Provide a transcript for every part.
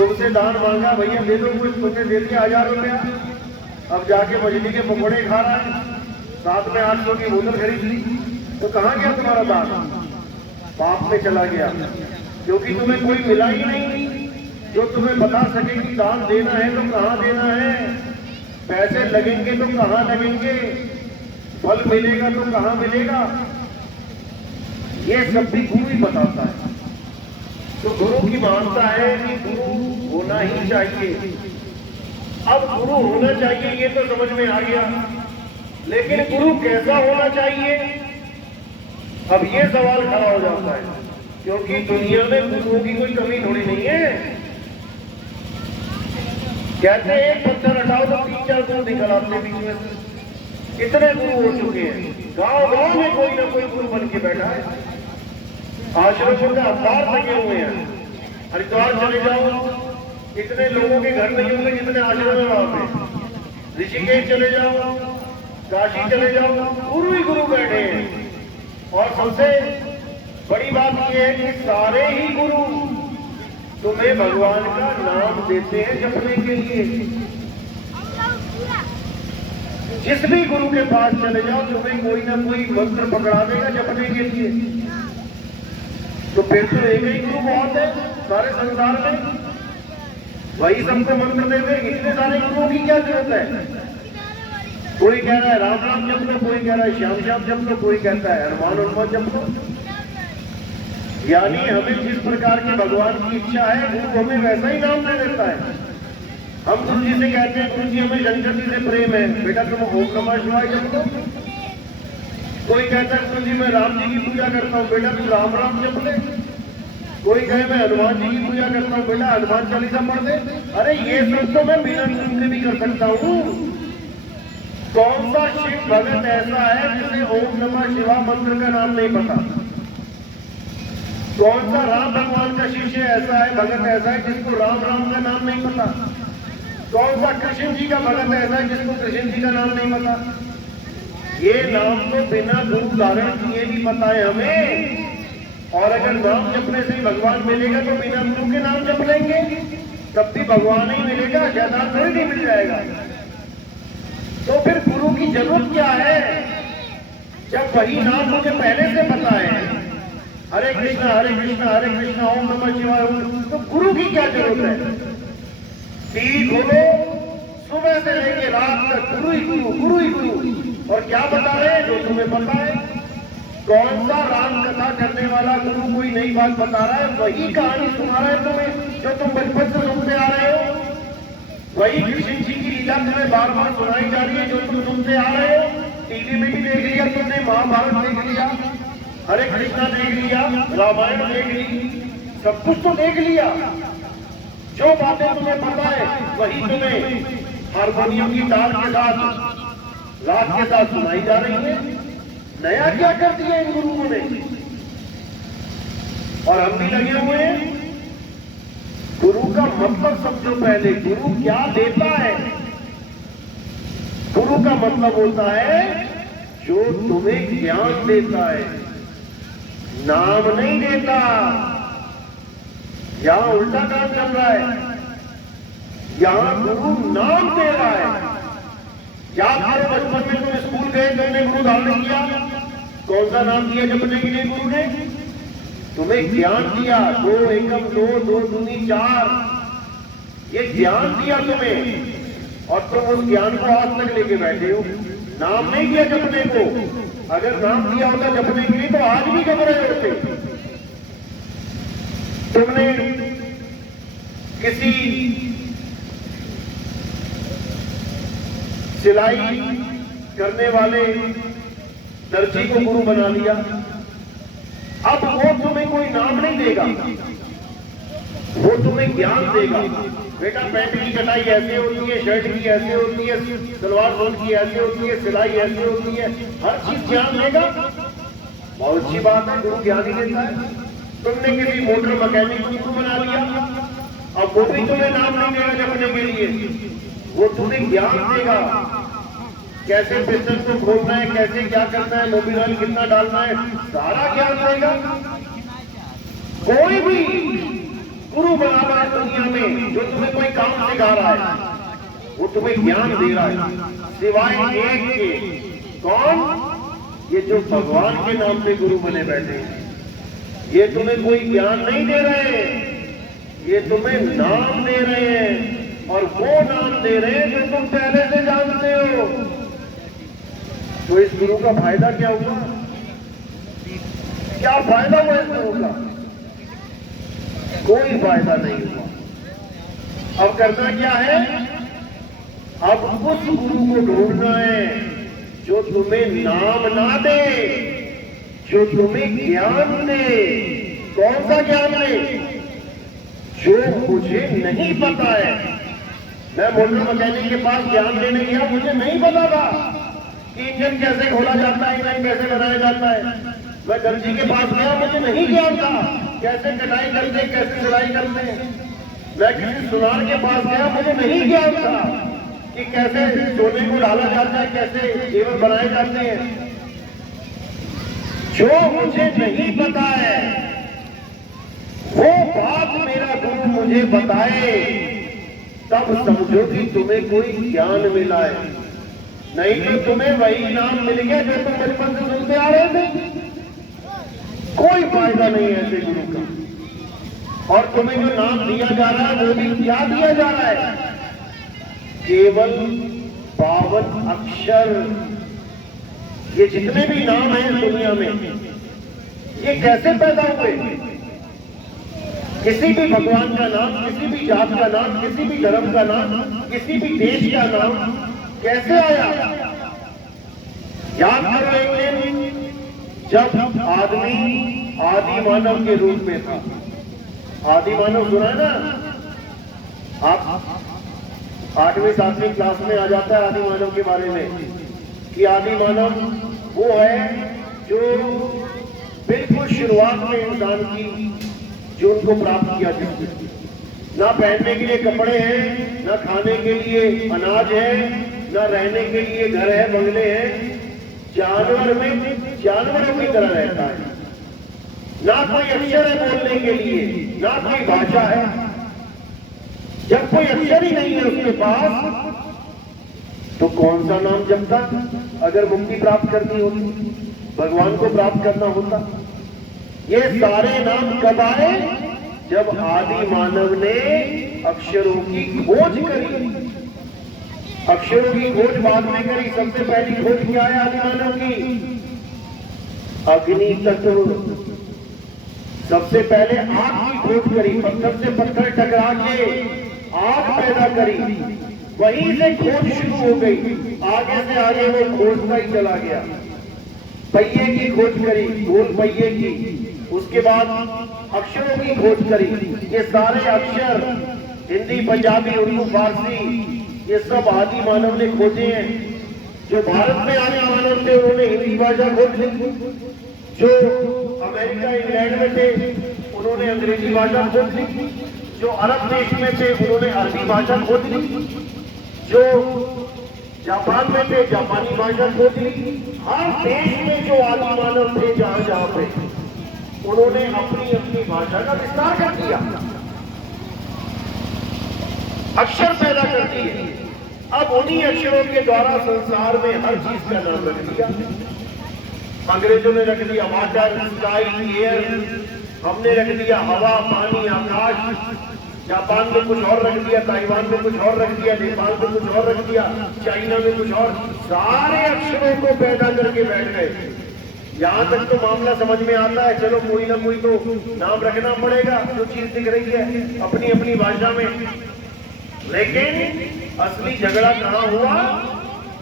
तुमसे दान मांगा, भैया दे दो कुछ, तुमने दे दिया 1000 रुपया, अब जाके मछली के पकौड़े खा रहा है, साथ में 800 की बोतल खरीद ली, तो कहाँ गया तुम्हारा दान? पाप में चला गया, क्योंकि तुम्हें कोई मिला ही नहीं जो तुम्हें बता सके कि दान देना है तो कहाँ देना है, पैसे लगेंगे तो कहाँ लगेंगे, फल मिलेगा तो कहाँ मिलेगा, ये सब भी गुरु ही बताता है। तो गुरु की मानता है कि गुरु होना ही चाहिए। अब गुरु होना चाहिए ये तो समझ में आ गया, लेकिन गुरु कैसा होना चाहिए, अब ये सवाल खड़ा हो जाता है, क्योंकि दुनिया में गुरुओं की कोई कमी थोड़ी नहीं है। कहते हैं एक पत्थर हटाओ तो 3-4 गुरु निकल आते बीच में, कितने गुरु हो चुके हैं, गांव गांव में कोई ना कोई गुरु बन के बैठा है, आश्रमों का अवतार लगे हुए हैं। हरिद्वार चले जाओ, इतने लोगों के घर नहीं होंगे जितने आश्रम है वहां पे। ऋषिकेश चले जाओ, काशी चले जाओ, गुरु ही गुरु बैठे हैं। और सबसे बड़ी बात यह है कि सारे ही गुरु तुम्हें भगवान का नाम देते हैं जपने के लिए। जिस भी गुरु के पास चले जाओ तुम्हें कोई ना कोई मंत्र पकड़ा देगा जपने के लिए। तो फिर तो एक ही गुरु बहुत है सारे संसार में, वही सबको मंत्र देते। इतने सारे गुरुओं की क्या जरूरत है? कोई कह रहा है राम राम जप लो, कोई कह रहा है श्याम श्याम जप लो, कोई कहता है हनुमान जप लो। यानी हमें जिस प्रकार के भगवान की इच्छा है गुरु हमें वैसा ही नाम दे देता है। हम गुरु जी से कहते हैं गुरु जी हमें शंकर जी से प्रेम है, बेटा तुम ओम नमः शिवाय जप लो। कोई कहता है गुरु जी मैं राम जी की पूजा करता हूँ, बेटा तू राम राम जप ले। कोई कहे मैं हनुमान जी की पूजा करता हूँ, बेटा हनुमान चालीसा पढ़ दे। अरे ये सब तो मैं बिना सुन के भी कर सकता हूँ। कौन सा शिव भगत ऐसा है जिसे ओम नमः शिवाय मंत्र का नाम नहीं पता? कौन सा राम भगवान का शिष्य ऐसा है, भगत ऐसा है जिसको राम राम का नाम नहीं पता? कौन सा कृष्ण जी का भगत ऐसा है जिसको कृष्ण जी का नाम नहीं पता? ये नाम तो बिना गुरु धारण किए भी पता है हमें। और अगर नाम जपने से ही भगवान मिलेगा तो बिना गुरु के नाम जप लेंगे तब भी भगवान ही मिलेगा, शैतान थोड़ी नहीं मिल जाएगा। तो फिर गुरु की जरूरत क्या है जब वही नाम मुझे पहले से पता है? हरे कृष्णा हरे कृष्णा ओम नमः शिवाय। तो गुरु की क्या जरूरत है? टीवी खोलो, सुबह से लेके रात तक गुरु ही गुरु, गुरु ही गुरु। और क्या बता रहे हैं? जो तुम्हें पता है। कौन सा राम कथा करने वाला गुरु कोई नई बात बता रहा है? वही कहानी सुना रहा है तुम्हें जो तुम बचपन से सुनते आ रहे हो। वही कृष्ण जी की लीला तुम्हें बार बार सुनाई जा रही है जो तुम सुनते आ रहे हो। टीवी में भी देख लिया तुमने, महाभारत देख लिया, हरे कृष्णा देख लिया, रामायण देख ली, सब कुछ तो देख लिया। जो बातें तुम्हें पता है वही तुम्हें हारमोनियम की तार के साथ राग के साथ सुनाई जा रही है। नया क्या कर दिया इन गुरुओं ने? और हम भी लगे हुए हैं। गुरु का मतलब समझो पहले, गुरु क्या देता है? गुरु का मतलब होता है जो तुम्हें ज्ञान देता है, नाम नहीं देता। यहां उल्टा काम चल रहा है। यहां गुरु नाम दे रहा है। याद करो बचपन में तुम स्कूल गए, तुमने गुरु धारण किया, कौन सा नाम दिया जपने के लिए? गुरु ने तुम्हें ज्ञान दिया। 2 एकम 2, 2 दूनी 4, ये ज्ञान दिया तुम्हें और तुम उस ज्ञान को आज तक लेके बैठे हो। नाम नहीं दिया जपने को। अगर नाम दिया होता जपने के लिए तो आज भी जप रहे होते। तुमने किसी सिलाई करने वाले दर्जी को गुरु बना लिया। अब वो तुम्हें कोई नाम नहीं देगा, वो तुम्हें ज्ञान देगा। बेटा पैंट की कटाई ऐसे होती है, शर्ट की ऐसे होती है, सलवार सूट की ऐसे होती है, सिलाई ऐसे होती है, हर चीज ज्ञान देगा। बहुत अच्छी बात है, गुरु ज्ञान ही देता है। तुमने किसी मोटर मैकेनिक को गुरु बना लिया, अब वो भी तुम्हें नाम नहीं देगा जपने के लिए, वो तुम्हें ज्ञान देगा। कैसे पिस्टन को खोलना है, कैसे क्या करना है, मोबिल ऑयल कितना डालना है, सारा ज्ञान देगा। कोई भी गुरु बना रहा है दुनिया में जो तुम्हें कोई काम सिखा रहा है, वो तुम्हें ज्ञान दे रहा है, सिवाय एक के। कौन? ये जो भगवान के नाम पे गुरु बने बैठे हैं। ये तुम्हें कोई ज्ञान नहीं दे रहे, ये तुम्हें नाम दे रहे हैं, और वो नाम दे रहे हैं जो तुम पहले से जानते हो। तो इस गुरु का फायदा क्या हुआ? क्या फायदा हुआ इस गुरु का? कोई फायदा नहीं हुआ। अब करना क्या है? अब उस गुरु को ढूंढना है जो तुम्हें नाम ना दे, जो तुम्हें ज्ञान दे। कौन सा ज्ञान दे? जो मुझे नहीं पता है। मैं मोटर मैकेनिक के पास ज्ञान देने गया, मुझे नहीं पता था कि इंजन कैसे खोला जाता है, इंजन कैसे बनाया जाता है। मैं दर्जी के पास गया, मुझे नहीं ज्ञान था कैसे कटाई करते हैं, कैसे सिलाई करते हैं। मैं किसी सुनार के पास गया, मुझे नहीं ज्ञान था कि कैसे सोने को डाला जाता है, कैसे जेवर बनाए जाते हैं। जो मुझे नहीं पता है वो बात मेरा गुरु मुझे बताए, तब समझो कि तुम्हें कोई ज्ञान मिला है। नहीं तो तुम्हें वही नाम मिल गया जो तुम बचपन से सुनते आ रहे थे। कोई फायदा नहीं है ऐसे गुरु का। और तुम्हें जो नाम दिया जा रहा है वो भी क्या दिया जा रहा है? केवल 52 अक्षर। ये जितने भी नाम हैं दुनिया में, ये कैसे पैदा हुए? किसी भी भगवान का नाम, किसी भी जात का नाम, किसी भी धर्म का नाम, किसी भी देश का नाम कैसे आया? याद करो एक दिन जब आदमी आदि मानव के रूप में था। आदि मानव सुना है ना? आप 8वीं 7वीं क्लास में आ जाता है आदि मानव के बारे में, कि आदि मानव वो है जो बिल्कुल शुरुआत में इंसान की जो उनको प्राप्त किया, जिसने ना पहनने के लिए कपड़े हैं, ना खाने के लिए अनाज है, ना रहने के लिए घर है, बंगले हैं। जानवर में जानवरों की तरह रहता है। ना कोई अक्षर है बोलने के लिए, ना कोई भाषा है। जब कोई अक्षर ही नहीं है उसके पास, तो कौन सा नाम जपता? अगर मुक्ति प्राप्त करनी होती, भगवान को प्राप्त करना होता। ये सारे नाम कब आए? जब आदि मानव ने अक्षरों की खोज करी। अक्षरों की खोज बाद में करी। सबसे पहली खोज क्या है आदि मानव की? अग्नि तत्व। सबसे पहले आग की खोज करी। पत्थर से पत्थर टकरा के आग पैदा करी। वहीं से खोज शुरू हो गई। आगे से आगे वो खोजता ही चला गया। पहिए की खोज करी, गोल पहिए की। उसके बाद अक्षरों की खोज करी। ये सारे अक्षर हिंदी, पंजाबी, उर्दू, फारसी, ये सब आदि मानव ने खोजे हैं। जो भारत में आने मानव थे उन्होंने हिंदी भाषा खोज ली। जो अमेरिका, इंग्लैंड में थे उन्होंने अंग्रेजी भाषा खोज ली। जो अरब देश में थे उन्होंने अरबी भाषा खोज ली। जो जापान में थे जापानी भाषा खोज ली। हर देश में जो आदि मानव थे जहां जहां पे, उन्होंने अपनी अपनी भाषा का विस्तार कर दिया, अक्षर पैदा कर दिए। अब उन्हीं अक्षरों के द्वारा संसार में हर चीज का नाम रख दिया। अंग्रेजों ने रख दिया वाटर, स्काई, एयर। हमने रख दिया हवा, पानी, आकाश। जापान में कुछ और रख दिया, ताइवान में कुछ और रख दिया, नेपाल में कुछ और रख दिया, चाइना में कुछ और। सारे अक्षरों को पैदा करके बैठ गए। यहां तक तो मामला समझ में आता है, चलो कोई ना कोई तो नाम रखना पड़ेगा जो चीज दिख रही है अपनी अपनी भाषा में। लेकिन असली झगड़ा कहां हुआ?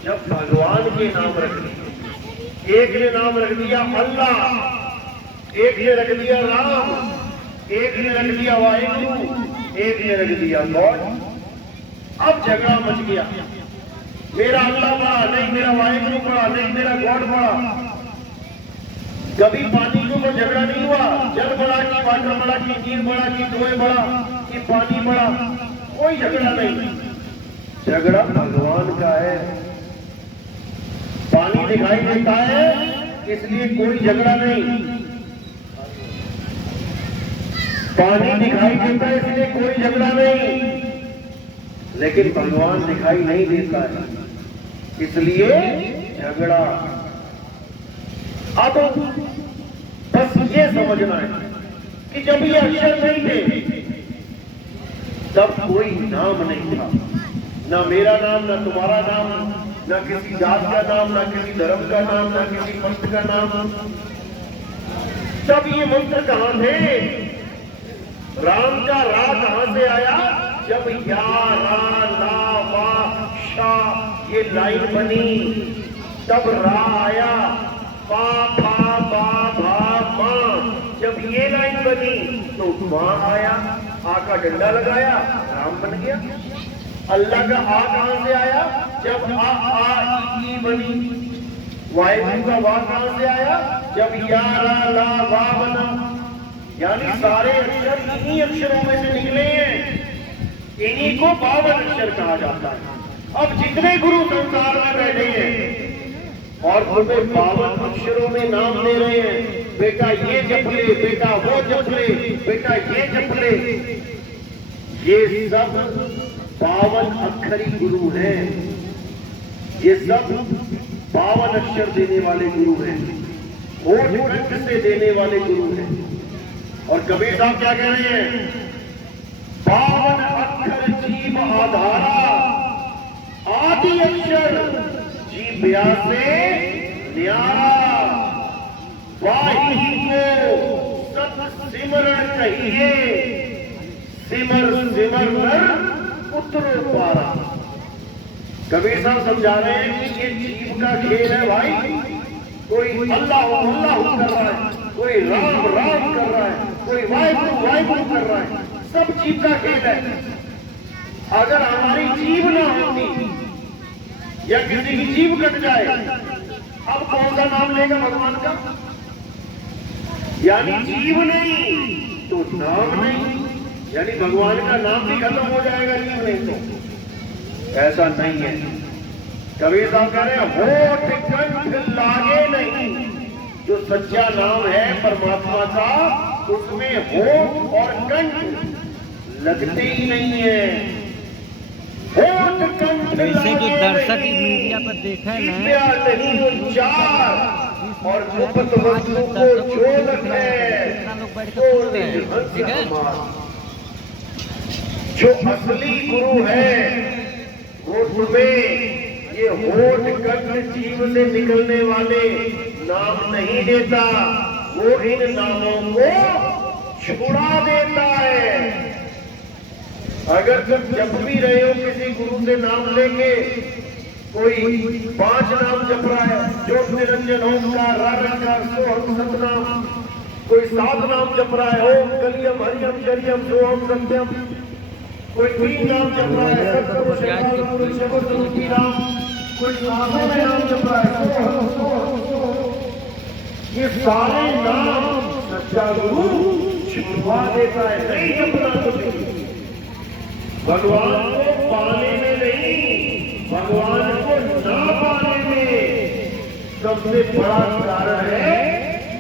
जब भगवान के नाम रख दिए। एक ने नाम रख दिया अल्लाह, एक ने रख दिया राम, एक ने रख दिया वाहिगुरु, एक ने रख दिया गॉड। अब झगड़ा मच गया। मेरा अल्लाह बड़ा नहीं, मेरा वाहिगुरु बड़ा नहीं, मेरा गॉड बड़ा। कभी पानी को तो झगड़ा नहीं हुआ, जल बड़ा कि वाटर बड़ा कि नीर बड़ा कि धुएं बड़ा कि पानी बड़ा, कोई झगड़ा नहीं। झगड़ा भगवान का है। पानी दिखाई देता है इसलिए कोई झगड़ा नहीं, पानी दिखाई देता है इसलिए कोई झगड़ा नहीं। लेकिन भगवान दिखाई नहीं देता है, इसलिए झगड़ा। अब बस ये समझना है कि जब ये अक्षर नहीं थे तब कोई नाम नहीं था, ना मेरा नाम, ना तुम्हारा नाम, ना किसी जात का नाम, ना किसी धर्म का नाम, ना किसी पंथ का नाम। तब ये मंत्र कहां थे? राम का रा कहां से आया? जब या रा ला वा शा ये लाइन बनी तब रा आया, पा फा बा भा मा। जब ये लाइन बनी तो मां आया, आ का डंडा लगाया, राम बन गया। अल्लाह का आ कहां से आया? जब आ ई बनी। वाहिगुरु का वाह कहां से आया? जब या रा ला वा बना। यानी सारे अक्षर इन्हीं अक्षरों में से निकले हैं, इन्हीं को 52 अक्षर कहा जाता है। अब जितने गुरु संसार में बैठे हैं और तुम्हें 52 अक्षरों में नाम दे रहे हैं, बेटा ये जप ले, बेटा वो जप ले, बेटा ये जप ले, ये सब 52 अक्षरी गुरु हैं। ये सब 52 अक्षर देने वाले गुरु हैं, होठ कंठ से देने वाले गुरु हैं। और कबीर साहब क्या कह रहे हैं? 52 अक्षर जीव आधारा, आदि अक्षर जीव व्यासे न्यारा। वाही को सत सिमरण कहिए, सिमर सिमर कर उतरो पारा। कबीर साहब समझा रहे हैं कि ये जीव का खेल है भाई। कोई अल्लाह कर रहा है, कोई राम राम कर रहा है, कोई वाहिगुरु वाहिगुरु कर रहा है, सब जीव का खेल है। अगर हमारी जीव ना होती या किसी की जीव कट जाए, अब कौन सा नाम लेगा भगवान का? यानी जीव नहीं तो नाम नहीं, यानी भगवान का नाम भी खत्म हो जाएगा जीव नहीं तो। ऐसा नहीं है। कबीर साहब कह रहे हैं होठ कंठ लागे नहीं। जो सच्चा नाम है परमात्मा का, उसमें होठ और कंठ लगते ही नहीं है। होठ कंठ वैसे जो दर्शक मीडिया पर देखा है ना, नहीं उच्चार और गुप्त वस्तु को चोलक है, ठीक है। जो असली गुरु है वो तुम्हें ये होठ कंठ जीव से निकलने वाले नाम नहीं देता, वो इन नामों को छुड़ा देता है। अगर तुम जप भी रहे हो किसी गुरु से नाम लेके, कोई 5 नाम जप रहा है, ज्योत निरंजन ओंकार रारंकार सोहम सतनाम, कोई 7 नाम जप रहा है, ओम कलियम हरियम शरियम सोहम सत्यम, कोई 3 नाम जप रहा है, सतगुरु शिवागुरु शिवगुरु राम, कोई 7 में नाम जप रहा है। ये सारे नाम सच्चा गुरु छुपा देता है, नहीं जपना तुम्हें। भगवान को पाने में नहीं, भगवान को ना पाने में सबसे बड़ा कारण है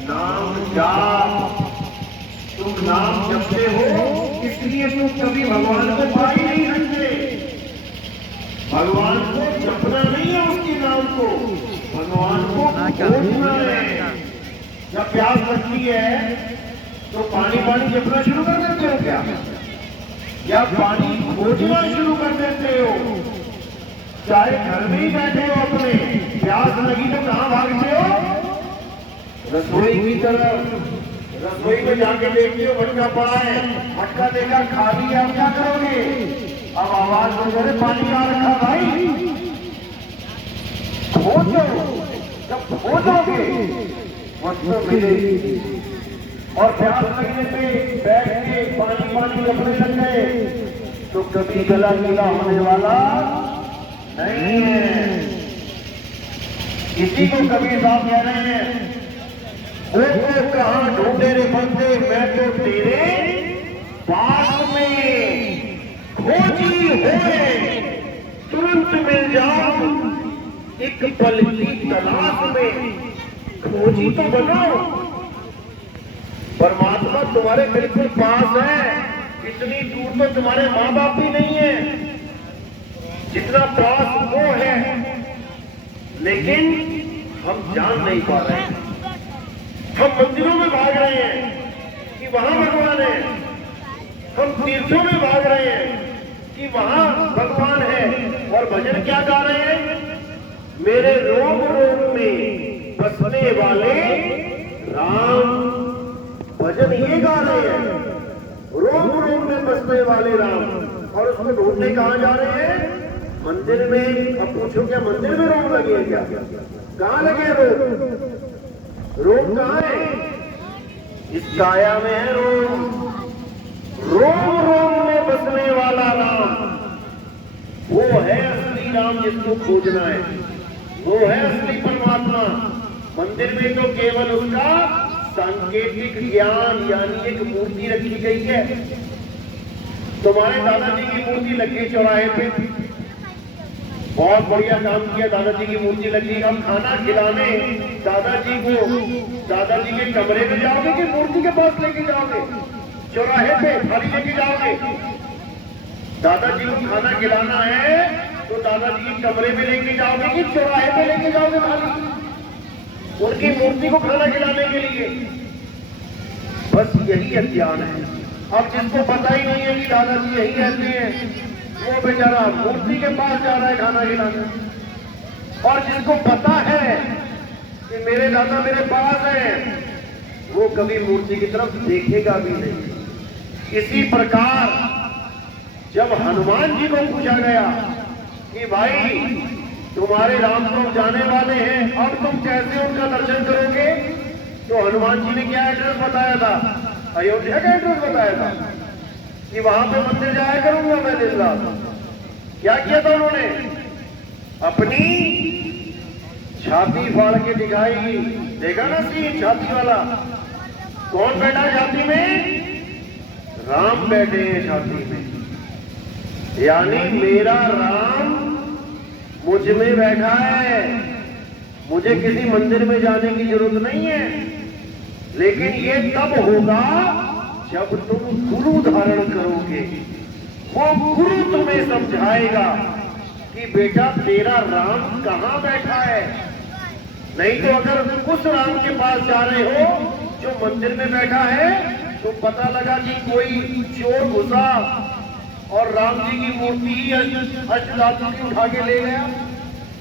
नाम जाप। तुम नाम जपते हो इसलिए तुम कभी भगवान को पा ही नहीं सकते। भगवान को जपना नहीं है उसके नाम को, भगवान को खोजना है। जब प्यास लगती है तो पानी पानी जपना शुरू कर देते हो क्या? या पानी खोजना शुरू कर देते हो? चाहे घर में ही बैठे हो अपने, प्यास लगी तो कहां भागते हो? रसोई की तरफ। रसोई में जाके देखते हो मटका पड़ा है, मटका देखा खाली है, अब क्या करोगे? अब आवाज वगैरह पानी का रखा भाई, खोजो। जब खोजोगे वस्तु मिलेगी। और प्यास लगने पे बैठ के पानी पानी जपने लग गए तो कभी गला गीला होने वाला नहीं है। इसी को कबीर साहब कह रहे हैं, वो तो कहां ढूंढे रे बंदे, मैं तो तेरे पास में खोजी होए, तुरंत मिल जाओ एक पल की तलाश में। खोजी तो बनाओ। परमात्मा तुम्हारे बिल्कुल पास है, इतनी दूर तो तुम्हारे माँ बाप भी नहीं है। इतना पास वो है, लेकिन हम जान नहीं पा रहे हैं। हम मंदिरों में भाग रहे हैं कि वहां भगवान है, हम तीर्थों में भाग रहे हैं कि वहां भगवान है, और भजन क्या गा रहे हैं? मेरे रोम रोम में बसने वाले राम, भजन ये गा रहे हैं, रोम रोम में बसने वाले राम। और उसको ढूंढने कहां जा रहे हैं? मंदिर में। अब पूछो क्या मंदिर में रोम लगे हैं क्या? कहां लगे रोम? रोम कहां है? इस काया में है रोम। रोम रोम में बसने वाला राम, वो है असली राम जिसको खोजना है, वो है असली परमात्मा। मंदिर में तो केवल उसका सांकेतिक ज्ञान यानी एक मूर्ति रखी गई है। तुम्हारे दादाजी की मूर्ति लगी चौराहे पे, बहुत बढ़िया काम किया, दादाजी की मूर्ति लगी। अब खाना खिलाने दादाजी को दादाजी के कमरे में जाओगे कि मूर्ति के पास लेके जाओगे? चौराहे पे थाली लेके जाओगे? दादाजी को खाना खिलाना है तो दादाजी के कमरे में लेके जाओगे कि चौराहे पे लेके जाओगे थाली? उनकी मूर्ति को खाना खिलाने के लिए। बस यही अज्ञान है। अब जिसको पता ही नहीं है कि दादाजी यही रहते हैं, वो बेचारा मूर्ति के पास जा रहा है खाना खिलाने। और जिसको पता है कि मेरे दादा मेरे पास है, वो कभी मूर्ति की तरफ देखेगा भी नहीं। इसी प्रकार जब हनुमान जी को पूछा गया कि भाई तुम्हारे राम तो जाने वाले हैं, अब तुम कैसे उनका दर्शन करोगे? तो हनुमान जी ने क्या एड्रेस बताया था? अयोध्या का एड्रेस बताया था कि वहां पे मंदिर जाया करूंगा मैं दिन रात। क्या किया था उन्होंने? अपनी छाती फाड़ के दिखाई। देखा ना सीन छाती वाला? कौन बैठा छाती में? राम बैठे हैं छाती में। यानी मेरा राम मुझ में बैठा है, मुझे किसी मंदिर में जाने की जरूरत नहीं है। लेकिन ये तब होगा जब तुम गुरु धारण करोगे। वो गुरु तुम्हें समझाएगा कि बेटा तेरा राम कहां बैठा है। नहीं तो अगर उस राम के पास जा रहे हो जो मंदिर में बैठा है, तो पता लगा कि कोई चोर घुसा और राम जी की मूर्ति ही अष्टधातु की उठा के ले गया।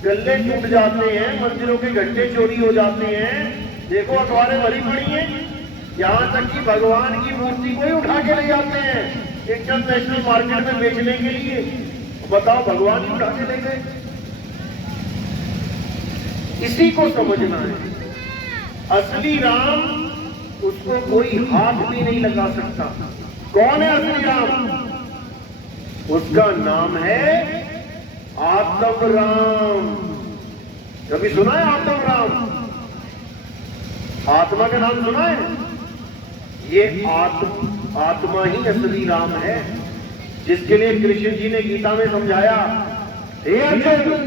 गल्ले टूट जाते हैं, मंदिरों के घंटे चोरी हो जाते हैं। देखो अखबारें भरी पड़ी हैं, यहाँ तक कि भगवान की मूर्ति को ही उठा के ले जाते हैं इंटरनेशनल मार्केट में बेचने के लिए। बताओ, भगवान ही उठा के ले गए। इसी को समझना है। असली राम, उसको कोई हाथ भी नहीं लगा सकता। कौन है असली राम? उसका नाम है आत्म राम। कभी सुना है आत्म राम? आत्मा का नाम सुना है? ये आत्मा ही असली राम है, जिसके लिए कृष्ण जी ने गीता में समझाया, हे अर्जुन,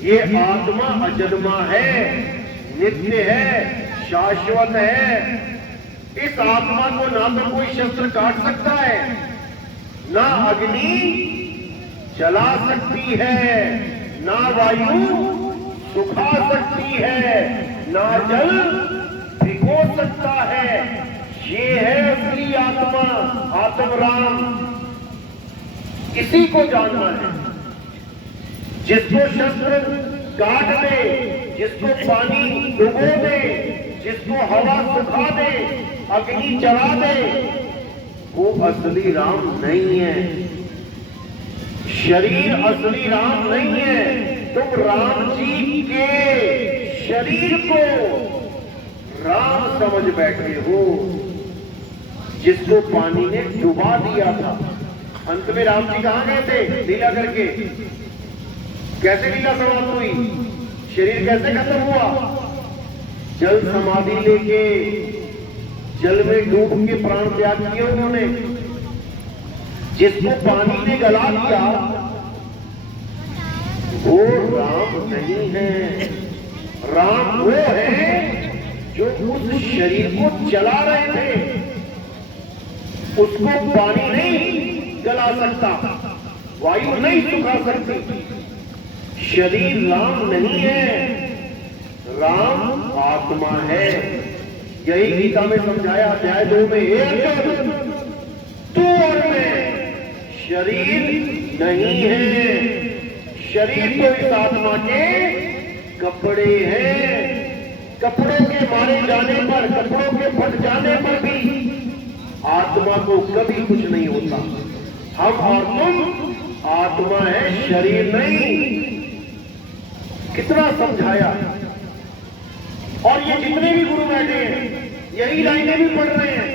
ये आत्मा अजन्मा है, नित्य है, शाश्वत है। इस आत्मा को ना तो कोई शस्त्र काट सकता है, ना अग्नि जला सकती है, ना वायु सुखा सकती है, ना जल भिगो सकता है। ये है असली आत्मा, आत्म राम। इसी को जानना है। जिसको शस्त्र काट दे, जिसको पानी डुबो दे, जिसको हवा सुखा दे, अग्नि जला दे, वो असली राम नहीं है। शरीर असली राम नहीं है। तुम राम जी के शरीर को राम समझ बैठे हो, जिसको पानी ने डुबा दिया था। अंत में राम जी कहां गए थे लीला करके? कैसे लीला समाप्त हुई? शरीर कैसे खत्म हुआ? जल समाधि लेके जल में डूब के प्राण त्याग किए उन्होंने। जिसको पानी ने गला दिया वो राम नहीं है। राम वो है जो उस शरीर को जला रहे थे। उसको पानी नहीं गला सकता। वायु नहीं सुखा सकती। शरीर राम नहीं है, राम आत्मा है। यही गीता में समझाया अध्याय 2 में, हे अर्जुन तू और मैं शरीर नहीं है। शरीर तो इस आत्मा के कपड़े हैं। कपड़ों के मारे जाने पर, कपड़ों के फट जाने पर भी आत्मा को कभी कुछ नहीं होता। हम और तुम आत्मा है, शरीर नहीं। कितना समझाया। और ये जितने भी गुरु बैठे हैं यही लाइनें भी पढ़ रहे हैं,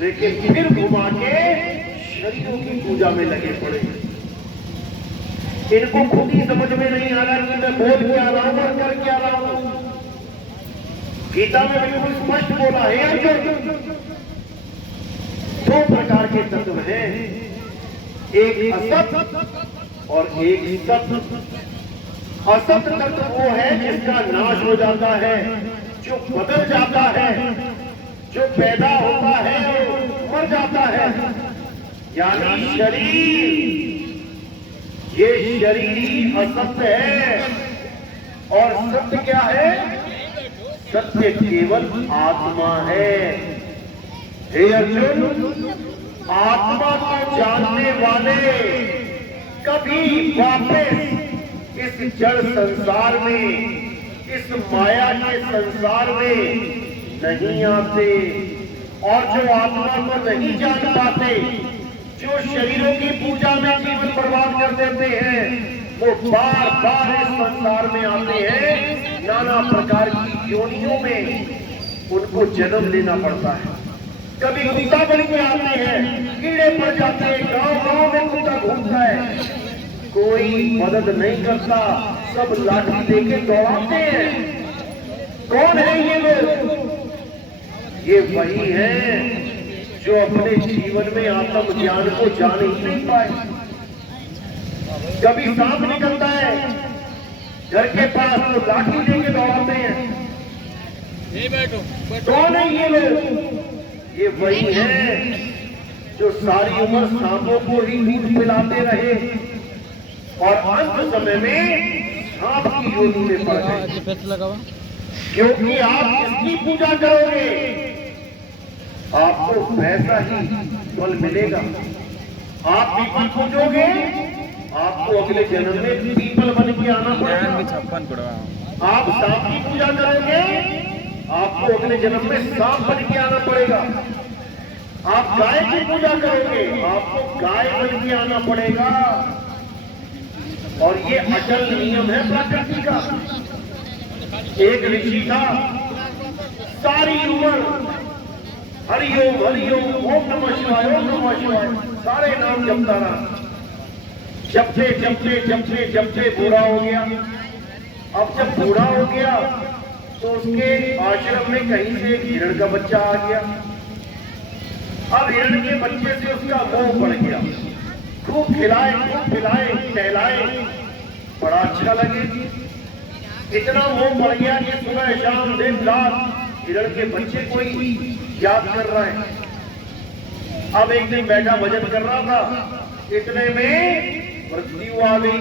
लेकिन फिर घुमा के शरीरों की पूजा में लगे पड़े। इनको खुद ही समझ में नहीं आ रहा कि मैं बोल क्या रहा हूं और कर क्या रहा हूं। गीता में बिल्कुल स्पष्ट बोला है अर्जुन, 2 प्रकार के तत्व हैं, एक असत और एक सत। असत तत्व वो है जिसका नाश हो जाता है, जो बदल जाता है, जो पैदा होता है और मर जाता है, यानी शरीर। ये शरीर असत्य है। और सत्य क्या है? सत्य केवल आत्मा है। हे अर्जुन, आत्मा को जानने वाले कभी वापस इस जड़ संसार में, इस माया के संसार में नहीं आते। और जो आत्मा को नहीं जान पाते, जो शरीरों की पूजा में जीवन बर्बाद कर देते हैं, वो बार बार इस संसार में आते हैं। नाना प्रकार की योनियों में उनको जन्म लेना पड़ता है। कभी कुत्ता बन के आते हैं, कीड़े पड़ जाते हैं, गांव गांव में कुत्ता घूमता है, कोई मदद नहीं करता, सब लाठी देके दौड़ाते हैं। कौन है ये लोग? ये वही है जो अपने जीवन में आत्म ज्ञान को जान ही नहीं पाए। कभी सांप निकलता है घर के पास तो लाठी लेके दौड़ाते हैं। कौन है ये लोग? ये वही है जो सारी उम्र सांपों को ही दूध पिलाते रहे और अंत समय में सांप की योनि में पड़ गए। क्योंकि आप इसकी पूजा करोगे, आपको वैसा ही फल मिलेगा। आप पीपल पूजोगे, आपको अगले जन्म में पीपल बन के आना पड़ेगा। आप सांप की पूजा करोगे, आपको अगले जन्म में सांप बन के आना पड़ेगा। आप गाय की पूजा करोगे, आपको गाय बन के आना पड़ेगा। और ये अचल नियम है प्रकृति का। एक ऋषि था, सारी उम्र हरिओम हरिओम, ओम नमः शिवाय, ओम नमः शिवाय, सारे नाम जपता रहा। जपते जपते जपते जपते बूढ़ा हो गया। अब जब बूढ़ा हो गया तो उसके आश्रम में कहीं से एक हिरण का बच्चा आ गया। अब हिरण के बच्चे से उसका मोह बढ़ गया। खूब खिलाए, खूब पिलाए, टहलाए, बड़ा अच्छा लगे। इतना मोह बढ़ गया कि सुबह शाम दिन रात हिरण के बच्चे को ही याद कर रहा है। अब एक दिन बैठा भजन कर रहा था, इतने में मृत्यु आ गई।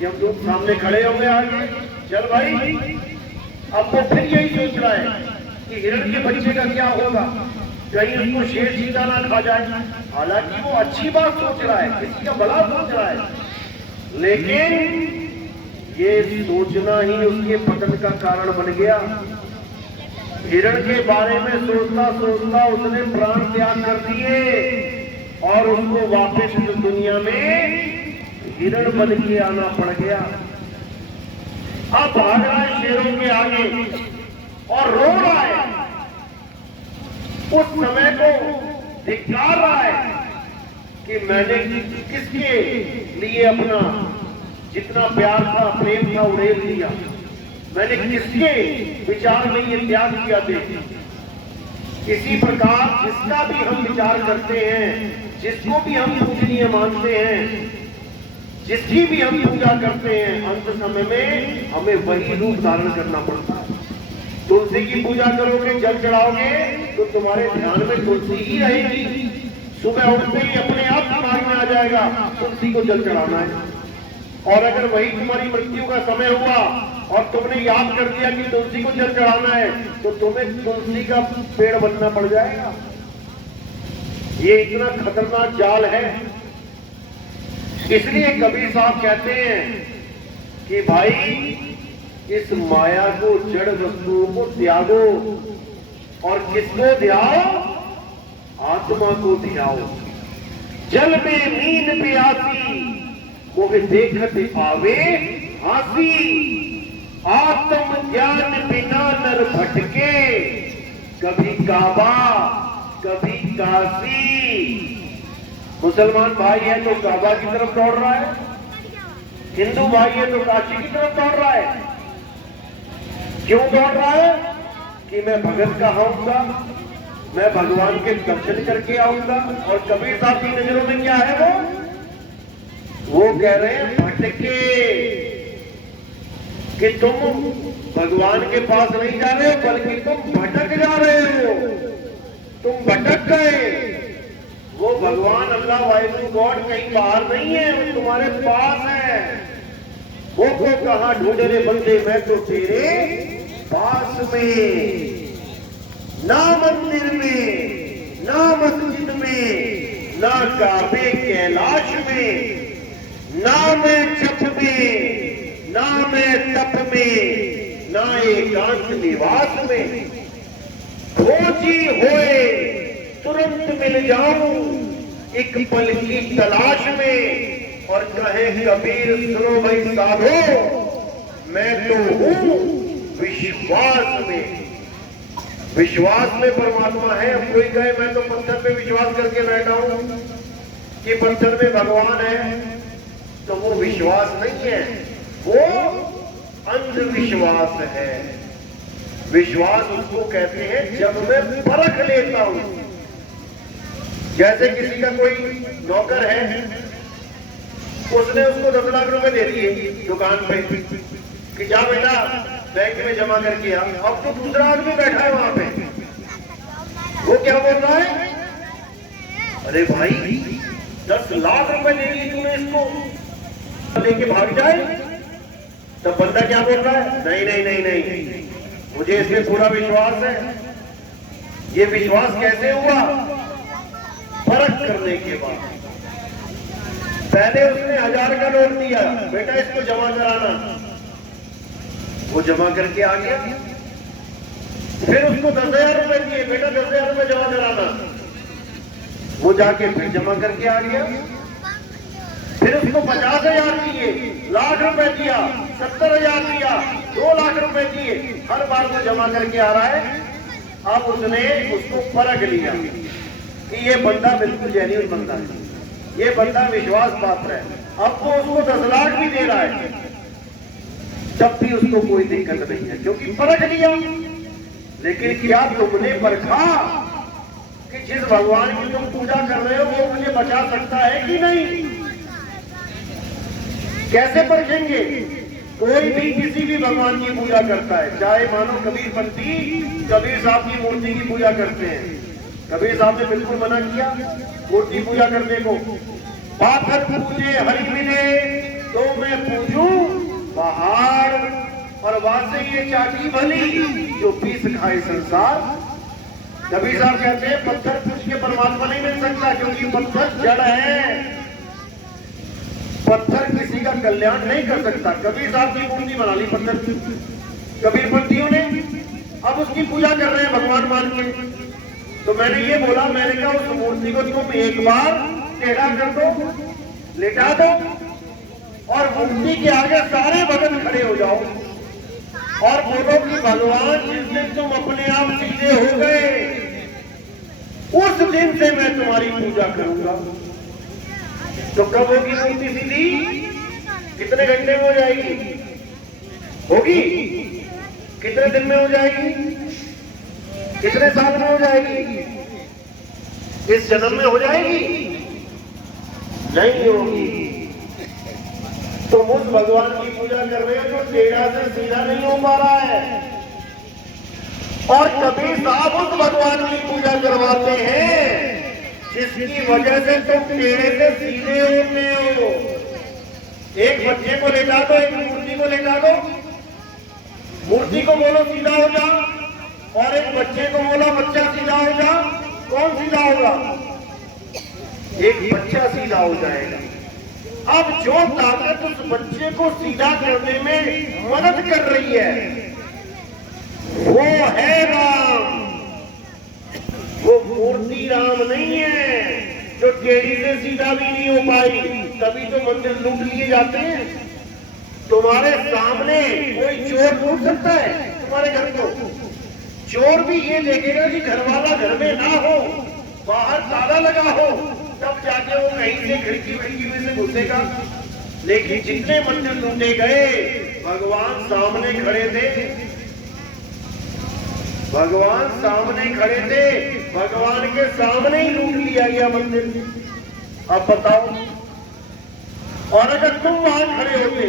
यमदूत सामने खड़े हो गए आगे, चल भाई। अब वो फिर यही सोच रहा है कि हिरण के बच्चे का क्या होगा, कहीं उसको शेर चीता ना खा जाए। हालांकि वो अच्छी बात सोच रहा है, किसी का भला सोच रहा है, लेकिन ये सोचना ही उसके पतन का कारण बन गया। हिरण के बारे में सोचता सोचता उसने प्राण त्याग कर दिए और उसको वापस इस दुनिया में हिरण बन के आना पड़ गया। अब भाग रहा है शेरों के आगे और रो रहा है। उस समय को धिक्कार रहा है कि मैंने किसके लिए अपना जितना प्यार था, प्रेम था, उड़ेल दिया। मैंने किसके विचार में ये त्याग किया थे। इसी प्रकार जिसका भी हम विचार करते हैं, जिसको भी हम पूजनीय मानते हैं, जिसकी भी हम पूजा करते हैं, अंत समय में हमें वही रूप धारण करना पड़ता है। तुलसी की पूजा करोगे, जल चढ़ाओगे तो तुम्हारे ध्यान में तुलसी ही रहेगी। सुबह उठते ही अपने आप दिमाग में आ जाएगा, तुलसी को जल चढ़ाना है। और अगर वही तुम्हारी मृत्यु का समय हुआ और तुमने याद कर दिया कि तुलसी को जल चढ़ाना है, तो तुम्हें तुलसी का पेड़ बनना पड़ जाएगा। ये इतना खतरनाक जाल है। इसलिए कबीर साहब कहते हैं कि भाई इस माया को, जड़ वस्तुओं को त्यागो और किसको ध्याओ? आत्मा को ध्याओ। जल में मीन प्यासी, मोह देखत आवे हासी। आत्म ज्ञान बिना नर भटके, कभी काबा कभी काशी। मुसलमान भाई है तो काबा की तरफ दौड़ रहा है, हिंदू भाई है तो काशी की तरफ दौड़ रहा है। क्यों दौड़ रहा है? कि मैं भगत कहाऊंगा, मैं भगवान के दर्शन करके आऊंगा। और कबीर साहब की नजरों में क्या है? वो कह रहे हैं भटके, कि तुम भगवान के पास नहीं जा रहे हो, बल्कि तुम भटक जा रहे हो। तुम भटक गए। वो भगवान अल्लाह वाहिद गॉड कहीं बाहर नहीं है, वो तुम्हारे पास है। वो को कहा ढूंढ रे बंदे, मैं तो तेरे पास में। ना मंदिर में, ना मस्जिद में, ना काबे कैलाश में, ना मैं छत में, ना मैं तप में, ना एकांत निवास में। खोजी होए तुरंत मिल जाऊं एक पल की तलाश में। और कहे कबीर सुनो भाई साधो, मैं तो हूं विश्वास में। विश्वास में परमात्मा है। अब कोई कहे मैं तो पत्थर पे विश्वास करके बैठा हूं कि पत्थर में भगवान है, तो वो विश्वास नहीं है, वो अंधविश्वास है। विश्वास उसको कहते हैं जब मैं परख लेता हूं। जैसे किसी का कोई नौकर है, उसने उसको 10 लाख रुपए दे दिए दुकान पे कि जा बेटा बैंक में जमा करके आ। अब तो दूसरा आदमी बैठा है वहां पे, वो क्या बोल रहा है? अरे भाई 10 लाख रुपए दे दिए तूने इसको, लेके भाग जाए। तब बंदा क्या बोल रहा है? नहीं नहीं नहीं नहीं, मुझे इसमें पूरा विश्वास है। ये विश्वास कैसे हुआ? परख करने के बाद। पहले उसने 1000 का नोट दिया, बेटा इसको जमा कराना, वो जमा करके आ गया। फिर उसको 10,000 रुपए दिए, बेटा 10,000 रुपए जमा कराना, वो जाके फिर जमा करके आ गया। फिर उसको 50,000 दिए, लाख रुपए दिया, 70,000 दिया, 2 लाख रुपए दिए, हर बार वो जमा करके आ रहा है। अब उसने उसको परख लिया कि ये बंदा बिल्कुल जेन्युइन बंदा है, ये बंदा विश्वास पात्र है। अब वो उसको 10 लाख भी दे रहा है, तब भी उसको कोई दिक्कत नहीं है, क्योंकि परख लिया। लेकिन क्या तुमने परखा कि जिस भगवान की तुम पूजा कर रहे हो वो मुझे बचा सकता है कि नहीं? कैसे परखेंगे? कोई भी किसी भी भगवान की पूजा करता है, चाहे मानो कबीरपंथी कबीर साहब की मूर्ति की पूजा करते हैं। कबीर साहब ने बिल्कुल मना किया मूर्ति पूजा करने को। पाथर पूजे हरि मिले तो मैं पूजूं पहाड़, और वासे ये चाटी भली जो पीस खाए संसार। कबीर साहब कहते हैं पत्थर पूछ के परमात्मा नहीं मिल सकता, क्योंकि पत्थर जड़ है। पत्थर किसी का कल्याण नहीं कर सकता। कबीर साहब की मूर्ति बना ली पत्थर की कबीरपंथियों ने, अब उसकी पूजा कर रहे हैं भगवान मान के। तो मैंने ये बोला, मैंने कहा उस मूर्ति को तुम एक बार टेढ़ा कर दो, लेटा दो, और मूर्ति के आगे सारे भगत खड़े हो जाओ और बोलो कि भगवान जिस दिन तुम अपने आप सीधे हो गए, उस दिन से मैं तुम्हारी पूजा करूंगा। तो कब होगी मूर्ति सीधी? कितने घंटे में हो जाएगी? होगी? कितने दिन में हो जाएगी? कितने साल में हो जाएगी? इस जन्म में हो जाएगी? नहीं होगी। तो उस भगवान की पूजा कर रहे हो तो टेढ़ा से सीधा नहीं हो पा रहा है। और कबीर साहब उस भगवान की पूजा करवाते हैं जिसकी वजह से तुम टेढ़े से सीधे होते हो। एक बच्चे को लेटा दो, एक मूर्ति को लेटा दो, मूर्ति को बोलो सीधा हो जा, और एक बच्चे को बोलो बच्चा सीधा हो जा, कौन सीधा होगा? एक बच्चा सीधा हो जाएगा। अब जो ताकत उस बच्चे को सीधा करने में मदद कर रही है वो है राम, वो मूर्ति राम नहीं है जो टेढ़ी से सीधा भी नहीं हो पाई। तभी तो मंदिर लूट लिए जाते हैं। तुम्हारे सामने कोई चोर लूट सकता है तुम्हारे घर को? चोर भी ये देखेगा कि घर वाला घर में ना हो, बाहर ताला लगा हो, तब जाके वो कहीं से खिड़की में से घुसेगा। लेकिन जितने मंदिर लूटे गए भगवान सामने खड़े थे, भगवान सामने खड़े थे, भगवान के सामने ही लूट लिया गया मंदिर। अब बताओ, और अगर तुम वहां खड़े होते,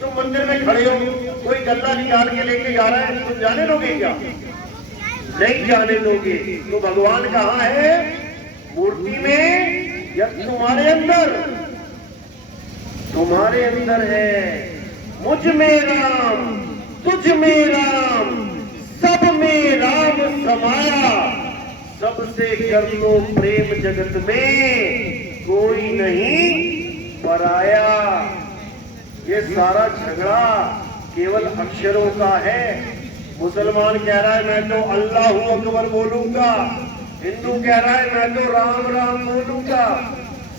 तुम मंदिर में खड़े हो, कोई गल्ला निकाल के लेके जा रहा है, तुम जाने लोगे क्या? नहीं जाने लोगे। तो भगवान कहाँ है? मूर्ति में या तुम्हारे अंदर? तुम्हारे अंदर है। मुझ में राम, तुझ में राम, सब में राम समाया, सबसे कर लो प्रेम जगत में कोई नहीं पराया। ये सारा झगड़ा केवल अक्षरों का है। मुसलमान कह रहा है मैं तो अल्लाहू अकबर बोलूंगा, हिंदू कह रहा है मैं तो राम राम बोलूंगा,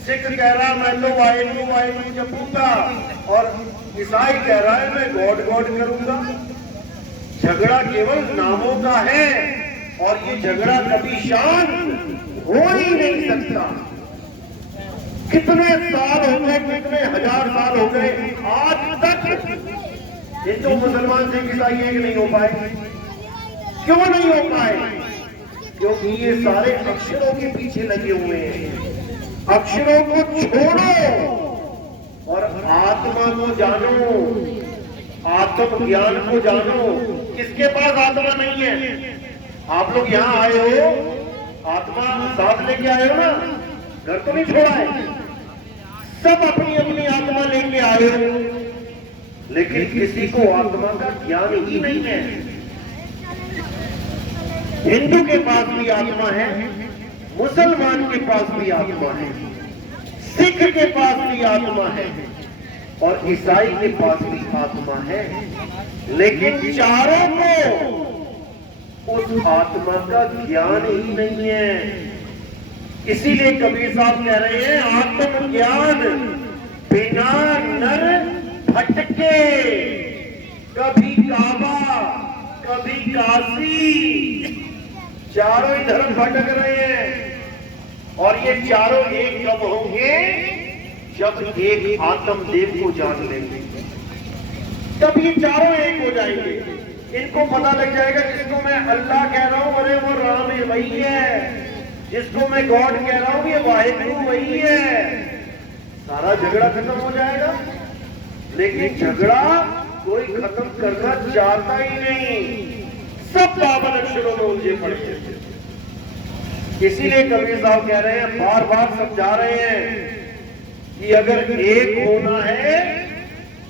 सिख कह रहा है मैं तो वाहिगुरु वाहिगुरु जपूंगा, और ईसाई कह रहा है मैं गॉड गॉड करूंगा। झगड़ा केवल नामों का है, और ये झगड़ा कभी शांत हो ही नहीं सकता। कितने साल हो गए, कितने हजार साल हो गए, आज तक हिंदू मुसलमान सिख ईसाई एक नहीं हो पाए। क्यों नहीं हो पाए? क्योंकि ये सारे अक्षरों के पीछे लगे हुए हैं। अक्षरों को छोड़ो और आत्मा को जानो, आत्म ज्ञान को जानो। किसके पास आत्मा नहीं है? आप लोग यहाँ आए हो, आत्मा साथ लेके आए हो ना, घर तो नहीं छोड़ा है। सब अपनी अपनी आत्मा लेके आए हो, लेकिन किसी को आत्मा का ज्ञान ही नहीं है। हिंदू के पास भी आत्मा है, मुसलमान के पास भी आत्मा है, सिख के पास भी आत्मा है, और ईसाई के पास भी आत्मा है। लेकिन चारों को उस आत्मा का ज्ञान ही नहीं है। इसीलिए कबीर साहब कह रहे हैं आत्म ज्ञान बिना नर भटके, कभी काबा कभी काशी, चारों ही धर्म भटक रहे हैं। और ये चारों एक कब होंगे? जब एक आत्म देव को जान लेंगे, तब ये चारों एक हो जाएंगे। इनको पता लग जाएगा जिसको मैं अल्लाह कह रहा हूं अरे वो राम है वही है, जिसको मैं गॉड कह रहा हूं ये वाहिगुरु वही है। सारा झगड़ा खत्म हो जाएगा। लेकिन झगड़ा कोई खत्म करना चाहता ही नहीं, सब पावन अक्षरों में उलझे पड़े हैं। इसीलिए कबीर साहब कह रहे हैं, बार बार समझा रहे हैं कि अगर एक होना है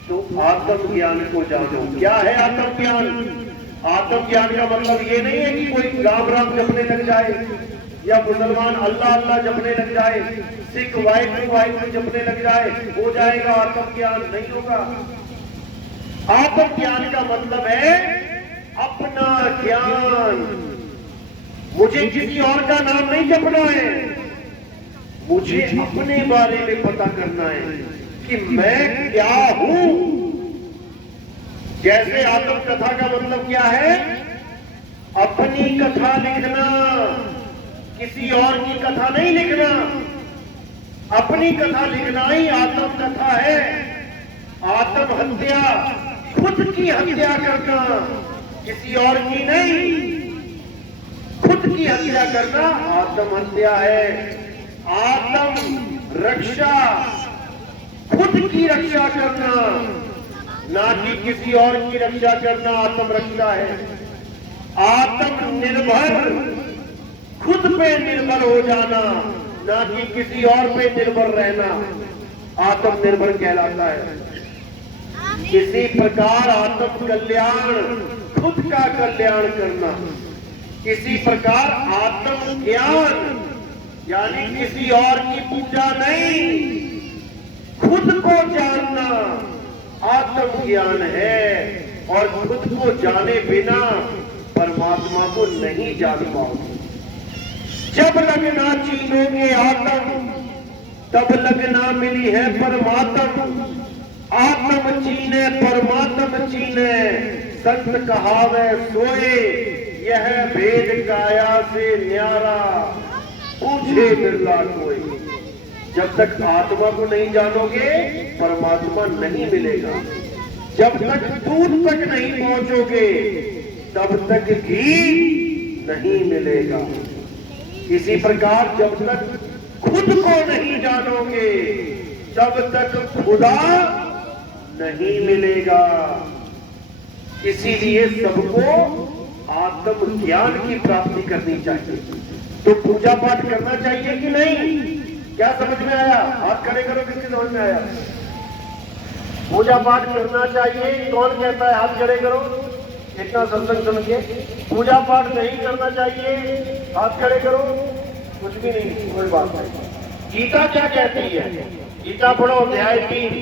तो आत्म ज्ञान को जानो। क्या है आत्म ज्ञान? आत्म ज्ञान का मतलब ये नहीं है कि कोई राम राम जपने लग जाए, या मुसलमान अल्लाह अल्लाह जपने लग जाए, सिख वाहिगुरु वाहिगुरु जपने लग जाए, हो जाएगा आत्म ज्ञान। नहीं होगा। आत्म ज्ञान का मतलब है अपना ज्ञान। मुझे किसी और का नाम नहीं जपना है, मुझे अपने बारे में पता करना है कि मैं क्या हूं। जैसे आत्म कथा का मतलब क्या है? अपनी कथा लिखना, किसी और की कथा नहीं लिखना। अपनी कथा लिखना ही आत्म कथा है। आत्म हत्या, खुद की हत्या करना, किसी और की नहीं। खुद की हत्या करना आत्म हत्या है। आत्म रक्षा, खुद की रक्षा करना, ना कि किसी और की रक्षा करना आत्म रक्षा है। आत्म निर्भर, खुद पे निर्भर हो जाना, ना कि किसी और पे निर्भर रहना आत्मनिर्भर कहलाता है। किसी प्रकार आत्म कल्याण, खुद का कल्याण करना, किसी प्रकार आत्म ज्ञान यानी किसी और की पूजा नहीं, खुद को जानना आत्म ज्ञान है। और खुद को जाने बिना परमात्मा को नहीं जान पाओगे। जब लगना चीनोगे आत्म, तब लगना मिली है परमात्म। आत्म चीने परमात्म चीने, संत कहावे सोए, यह भेद काया से न्यारा, पूछे बिरला कोई। जब तक आत्मा को नहीं जानोगे परमात्मा नहीं मिलेगा। जब तक दूध तक नहीं पहुंचोगे तब तक घी नहीं मिलेगा। इसी प्रकार जब तक खुद को नहीं जानोगे तब तक खुदा नहीं मिलेगा। इसीलिए सबको आत्म ज्ञान की प्राप्ति करनी चाहिए। तो पूजा पाठ करना चाहिए कि नहीं? क्या समझ में आया? हाथ खड़े करो, किसकी समझ में आया? पूजा पाठ करना चाहिए। कौन कहता है? हाथ खड़े करो। इतना सत्संग सुन के पूजा पाठ नहीं करना चाहिए, हाथ खड़े करो। कुछ भी नहीं, कोई बात नहीं। गीता क्या कहती है? गीता पढ़ो, अध्याय 3।